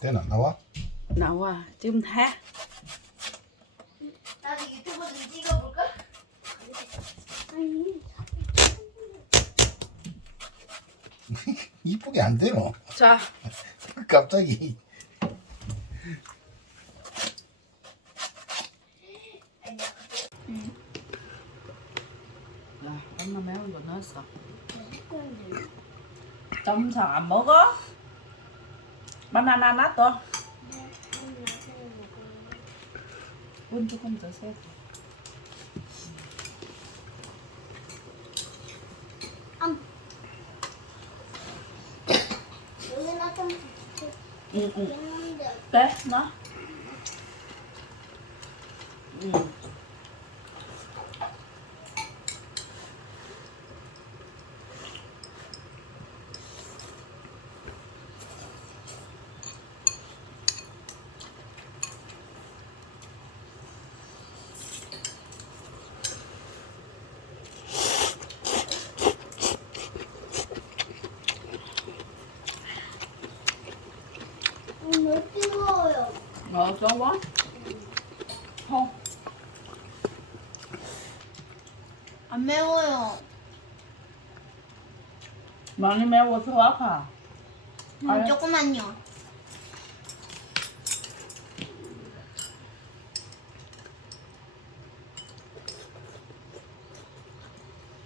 되나 나와? 나와 좀 해. 나도 유튜브 좀 찍어볼까? 아니 이쁘게 안 되노? 자, 갑자기 야, 엄마 매운 거 넣었어. 점상 안 먹어? 바나나 놔둬. 운 조금 더 세. 여기나 좀 어, 좋아? 어, 안 매워요. 많이 매워서 아파. 음, 아유. 조금만요.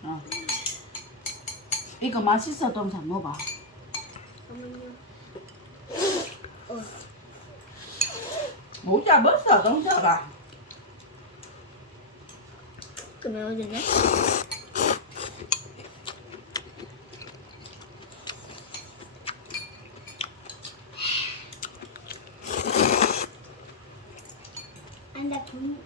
어. 이거 맛있어, 동사 먹어. 못 잡았어, 동사가. 그 매워지네. 안돼 돈